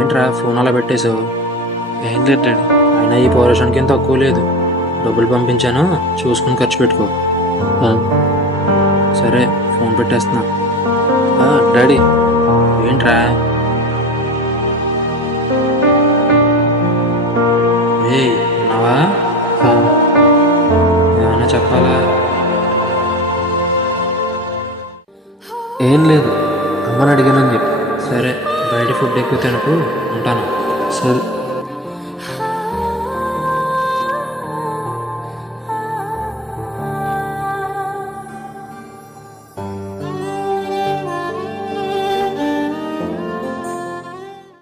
ఏంట్రా ఫోన్ అలా పెట్టేశావు? ఏం లేదు డాడీ. అయినా ఈ పౌరుషానికి ఏం తక్కువ లేదు. డబ్బులు పంపించాను, చూసుకుని ఖర్చు పెట్టుకో. ఆ, సరే, ఫోన్ పెట్టేస్తున్నా. డాడీ. ఏంట్రా? ఉన్నావా? ఆ, ఏమైనా చెప్పాలా? ఏం లేదు, అమ్మని అడిగానని చెప్పి. సరే, బయట ఫుడ్ ఎక్కువ తినకు, ఉంటాను. సరే.